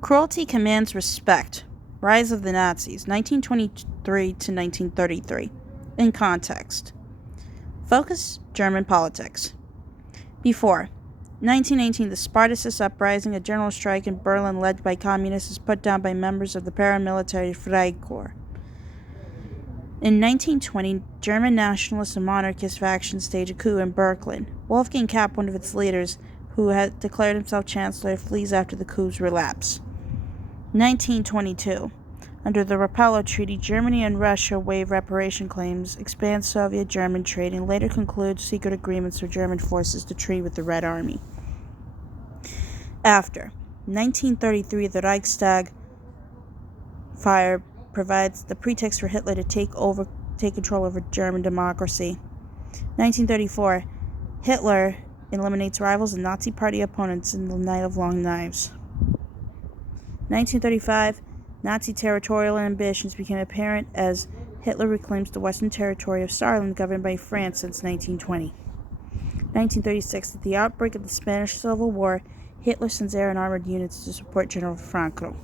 Cruelty commands respect. Rise of the Nazis, 1923 to 1933. In context. Focus, German politics. Before 1918, the Spartacist uprising, a general strike in Berlin led by communists, is put down by members of the paramilitary Freikorps. In 1920, German nationalist and monarchist factions staged a coup in Berlin. Wolfgang Kapp, one of its leaders, who had declared himself chancellor, flees after the coup's relapse. 1922. Under the Rapallo Treaty, Germany and Russia waive reparation claims, expand Soviet-German trade, and later conclude secret agreements for German forces to treat with the Red Army. After 1933, the Reichstag fire provides the pretext for Hitler to take control over German democracy. 1934, Hitler eliminates rivals and Nazi Party opponents in the Night of Long Knives. 1935, Nazi territorial ambitions became apparent as Hitler reclaims the western territory of Saarland, governed by France since 1920. 1936, at the outbreak of the Spanish Civil War, Hitler sends air and armored units to support General Franco.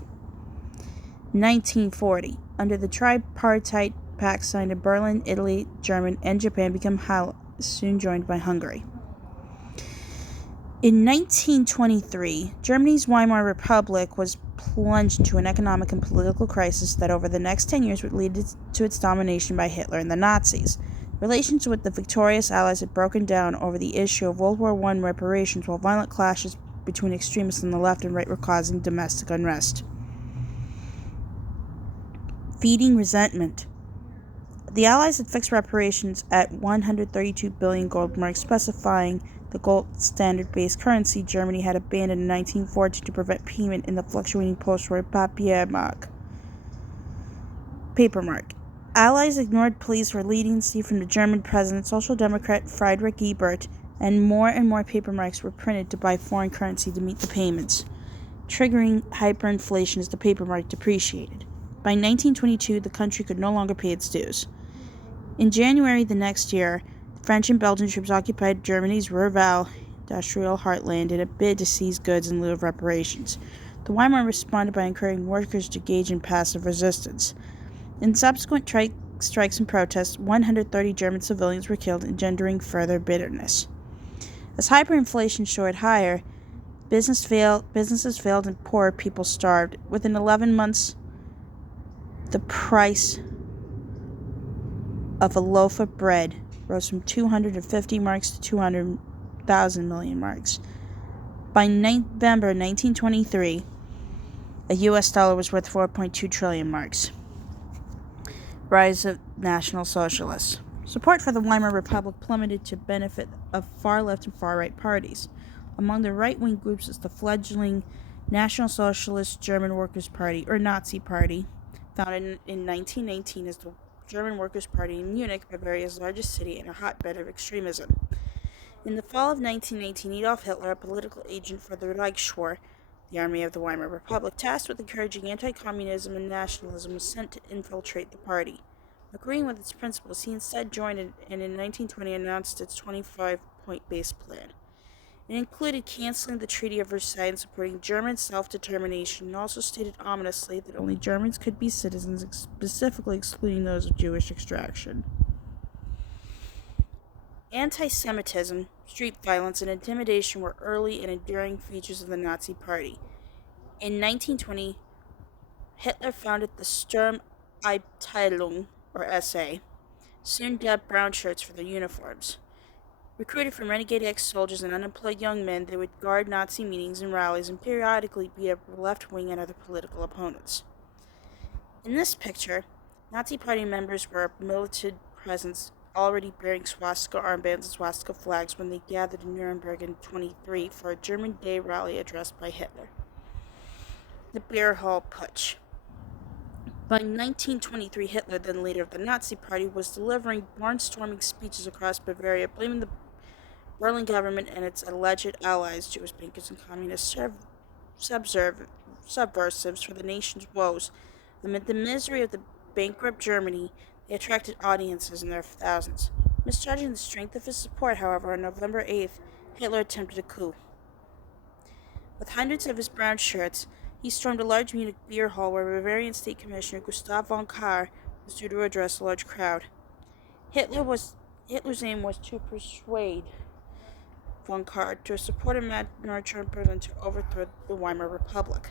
1940, under the tripartite pact signed in Berlin, Italy, Germany, and Japan become allies, soon joined by Hungary. In 1923, Germany's Weimar Republic was plunged into an economic and political crisis that over the next 10 years would lead to its domination by Hitler and the Nazis. Relations with the victorious Allies had broken down over the issue of World War I reparations, while violent clashes between extremists on the left and right were causing domestic unrest. Feeding resentment. The Allies had fixed reparations at 132 billion gold marks, specifying the gold standard-based currency Germany had abandoned in 1940 to prevent payment in the fluctuating post-war papier-mark. Allies ignored pleas for leniency from the German president, Social Democrat Friedrich Ebert, and more paper marks were printed to buy foreign currency to meet the payments, triggering hyperinflation as the paper mark depreciated. By 1922, the country could no longer pay its dues. In January the next year, French and Belgian troops occupied Germany's Ruhr industrial heartland in a bid to seize goods in lieu of reparations. The Weimar responded by encouraging workers to engage in passive resistance. In subsequent strikes and protests, 130 German civilians were killed, engendering further bitterness. As hyperinflation soared higher, businesses failed and poor people starved. Within 11 months, the price of a loaf of bread rose from 250 marks to 200,000 million marks. By November 1923, a US dollar was worth 4.2 trillion marks. Rise of National Socialists. Support for the Weimar Republic plummeted to benefit of far-left and far-right parties. Among the right-wing groups is the fledgling National Socialist German Workers' Party, or Nazi Party, founded in 1919 as the German Workers' Party in Munich, Bavaria's largest city and a hotbed of extremism. In the fall of 1918, Adolf Hitler, a political agent for the Reichswehr, the army of the Weimar Republic, tasked with encouraging anti-communism and nationalism, was sent to infiltrate the party. Agreeing with its principles, he instead joined it and in 1920 announced its 25-point base plan. It included canceling the Treaty of Versailles and supporting German self-determination, and also stated ominously that only Germans could be citizens, specifically excluding those of Jewish extraction. Anti-Semitism, street violence, and intimidation were early and enduring features of the Nazi Party. In 1920, Hitler founded the Sturmabteilung, or SA, soon dubbed brown shirts for their uniforms. Recruited from renegade ex-soldiers and unemployed young men, they would guard Nazi meetings and rallies and periodically beat up the left wing and other political opponents. In this picture, Nazi Party members were a militant presence, already bearing swastika armbands and swastika flags when they gathered in Nuremberg in 1923 for a German Day rally addressed by Hitler. The Beer Hall Putsch. By 1923, Hitler, then leader of the Nazi Party, was delivering barnstorming speeches across Bavaria, blaming the Berlin government and its alleged allies, Jewish bankers and communist subversives, for the nation's woes. Amid the misery of the bankrupt Germany, they attracted audiences in their thousands. Misjudging the strength of his support, however, on November 8th, Hitler attempted a coup. With hundreds of his brown shirts, He stormed a large Munich beer hall where Bavarian State Commissioner Gustav von Kahr was due to address a large crowd. Hitler's aim was to persuade von Kahr to support a march on Berlin to overthrow the Weimar Republic.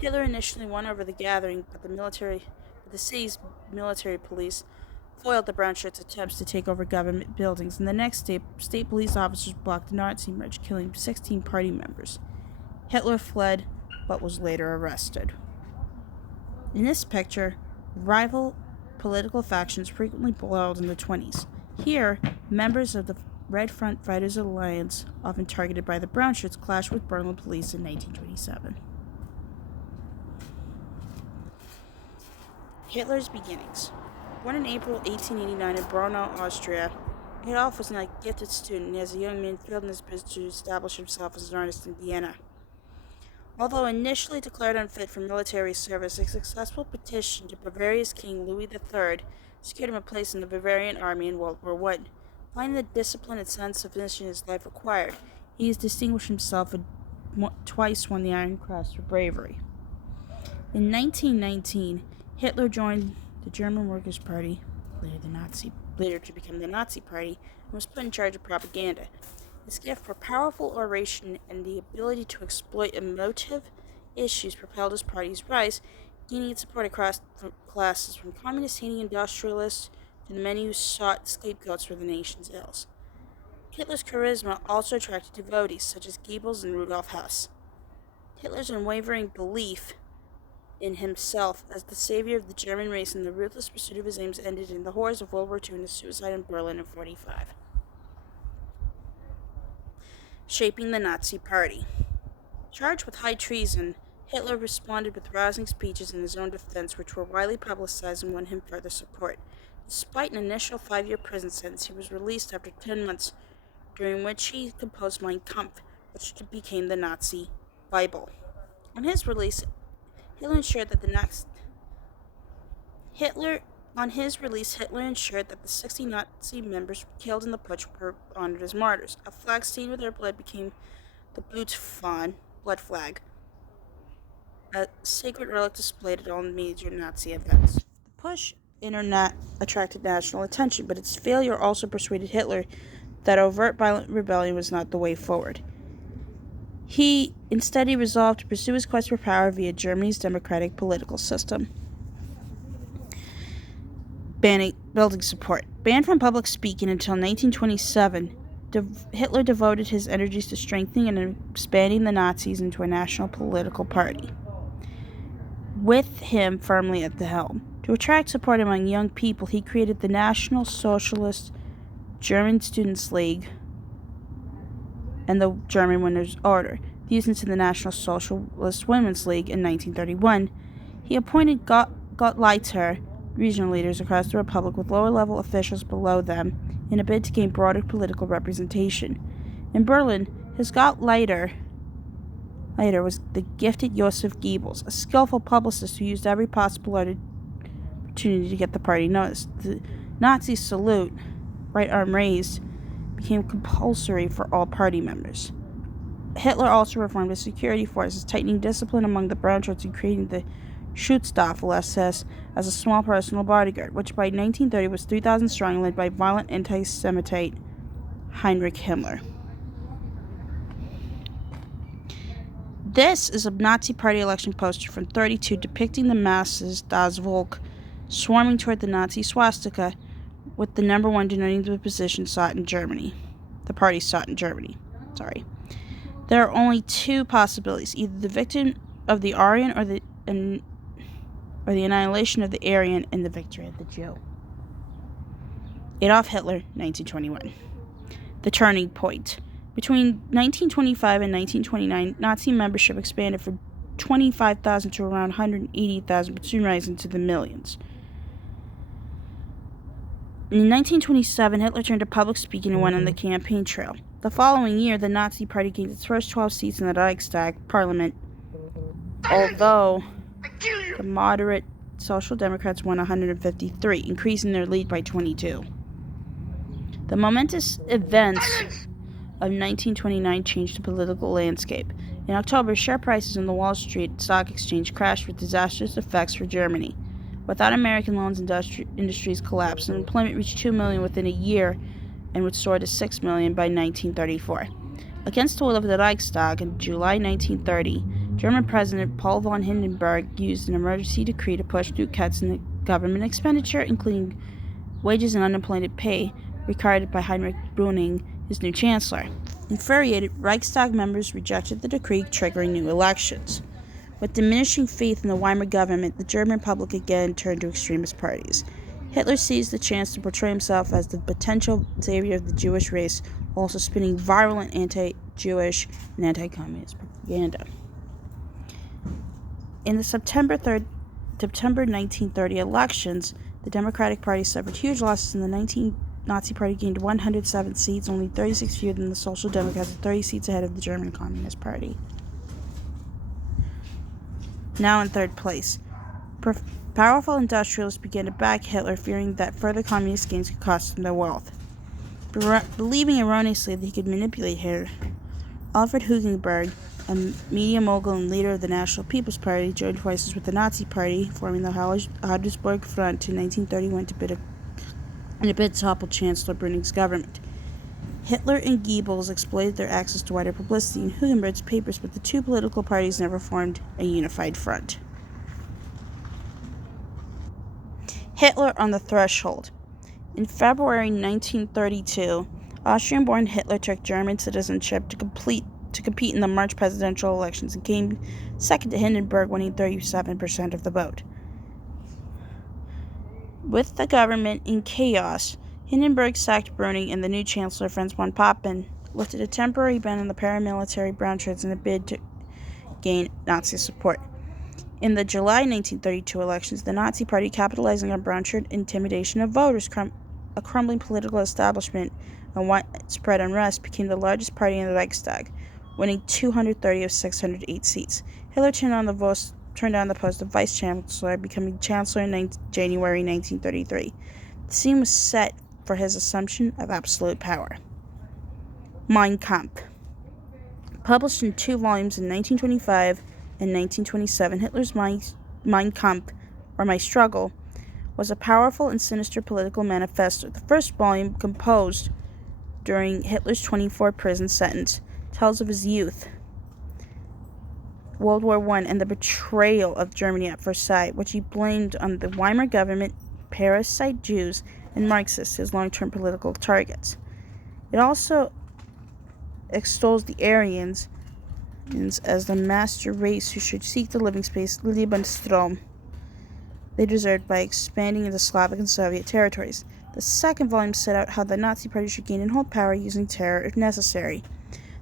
Hitler initially won over the gathering, but the city's military police foiled the brown shirts' attempts to take over government buildings, and the next day, state police officers blocked the Nazi march, killing 16 party members. Hitler fled, but was later arrested. In this picture, rival political factions frequently brawled in the 1920s. Here, members of the Red Front Fighters Alliance, often targeted by the brown shirts, clashed with Berlin police in 1927. Hitler's beginnings. Born in April 1889 in Braunau, Austria, Adolf was not a gifted student, and as a young man failed in his bid to establish himself as an artist in Vienna. Although initially declared unfit for military service, a successful petition to Bavaria's King Louis III secured him a place in the Bavarian army in World War I. Finding the discipline and sense of mission his life required, he has distinguished himself and twice won the Iron Cross for bravery. In 1919, Hitler joined the German Workers' Party, later to become the Nazi Party, and was put in charge of propaganda. His gift for powerful oration and the ability to exploit emotive issues propelled his party's rise, gaining its support across classes, from communist-hating industrialists to the many who sought scapegoats for the nation's ills. Hitler's charisma also attracted devotees such as Goebbels and Rudolf Hess. Hitler's unwavering belief in himself as the savior of the German race and the ruthless pursuit of his aims ended in the horrors of World War II and his suicide in Berlin in 1945. Shaping the Nazi Party. Charged with high treason, Hitler responded with rousing speeches in his own defense, which were widely publicized and won him further support. Despite an initial 5-year prison sentence, he was released after 10 months, during which he composed Mein Kampf, which became the Nazi Bible. On his release, Hitler ensured that the 60 Nazi members killed in the putsch were honored as martyrs. A flag stained with their blood became the Blutfahne, blood flag, a sacred relic displayed at all major Nazi events. The push internet attracted national attention, but its failure also persuaded Hitler that overt violent rebellion was not the way forward. He resolved to pursue his quest for power via Germany's democratic political system. Building support. Banned from public speaking until 1927, Hitler devoted his energies to strengthening and expanding the Nazis into a national political party, with him firmly at the helm. To attract support among young people, he created the National Socialist German Students' League and the German Winners' Order. Fused into the National Socialist Women's League in 1931, he appointed Gauleiter regional leaders across the Republic with lower-level officials below them in a bid to gain broader political representation. In Berlin, his Gauleiter was the gifted Joseph Goebbels, a skillful publicist who used every possible opportunity to get the party noticed. The Nazi salute, right arm raised, became compulsory for all party members. Hitler also reformed his security forces, tightening discipline among the brown shirts and creating the Schutzstaffel SS as a small personal bodyguard, which by 1930 was 3,000 strong, led by violent anti-Semite Heinrich Himmler. This is a Nazi Party election poster from 1932 depicting the masses, das Volk, swarming toward the Nazi swastika, with the number 1 denoting the position sought in Germany. The party sought in Germany. There are only 2 possibilities: either the victory of the Aryan or the annihilation of the Aryan and the victory of the Jew. Adolf Hitler, 1921. The turning point. Between 1925 and 1929, Nazi membership expanded from 25,000 to around 180,000, but soon rising to the millions. In 1927, Hitler turned to public speaking and went on the campaign trail. The following year, the Nazi Party gained its first 12 seats in the Reichstag parliament, although the moderate Social Democrats won 153, increasing their lead by 22. The momentous events of 1929 changed the political landscape. In October, share prices on the Wall Street Stock Exchange crashed with disastrous effects for Germany. Without American loans, industries collapsed, and employment reached 2 million within a year and would soar to 6 million by 1934. Against the will of the Reichstag in July 1930, German President Paul von Hindenburg used an emergency decree to push through cuts in the government expenditure, including wages and unemployment pay, required by Heinrich Brüning, his new chancellor. Infuriated, Reichstag members rejected the decree, triggering new elections. With diminishing faith in the Weimar government, the German public again turned to extremist parties. Hitler seized the chance to portray himself as the potential savior of the Jewish race, while also spinning virulent anti-Jewish and anti-communist propaganda. In the September 1930 elections, the Democratic Party suffered huge losses, and the Nazi Party gained 107 seats, only 36 fewer than the Social Democrats, and 30 seats ahead of the German Communist Party. Now in third place, powerful industrialists began to back Hitler, fearing that further communist gains could cost them their wealth. Believing erroneously that he could manipulate Hitler, Alfred Hugenberg, a media mogul and leader of the National People's Party, joined forces with the Nazi Party, forming the Habsburg Front in 1931 in a bid to topple Chancellor Brüning's government. Hitler and Goebbels exploited their access to wider publicity in Hugenberg's papers, but the two political parties never formed a unified front. Hitler on the threshold. In February 1932, Austrian-born Hitler took German citizenship to compete in the March presidential elections and came second to Hindenburg, winning 37% of the vote. With the government in chaos, Hindenburg sacked Brüning, and the new chancellor, Franz von Papen, lifted a temporary ban on the paramilitary brown shirts in a bid to gain Nazi support. In the July 1932 elections, the Nazi Party, capitalizing on brown shirt intimidation of voters, a crumbling political establishment, and widespread unrest, became the largest party in the Reichstag, winning 230 of 608 seats. Hitler turned down the post of vice chancellor, becoming chancellor in January 1933. The scene was set for his assumption of absolute power. Mein Kampf. Published in 2 volumes in 1925 and 1927, Hitler's Mein Kampf, or My Struggle, was a powerful and sinister political manifesto. The first volume, composed during Hitler's 24 prison sentence, tells of his youth, World War I, and the betrayal of Germany at Versailles, which he blamed on the Weimar government, parasite Jews, and Marxists, his long-term political targets. It also extols the Aryans as the master race who should seek the living space, Lebensraum, they deserved by expanding into Slavic and Soviet territories. The second volume set out how the Nazi Party should gain and hold power using terror if necessary.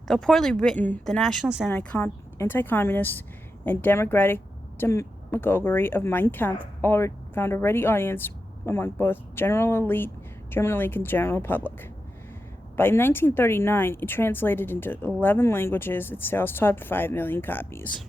Though poorly written, the nationalist, anti-communist, and democratic demagoguery of Mein Kampf found a ready audience among both German elite and general public. By 1939, it translated into 11 languages. It sells top 5 million copies.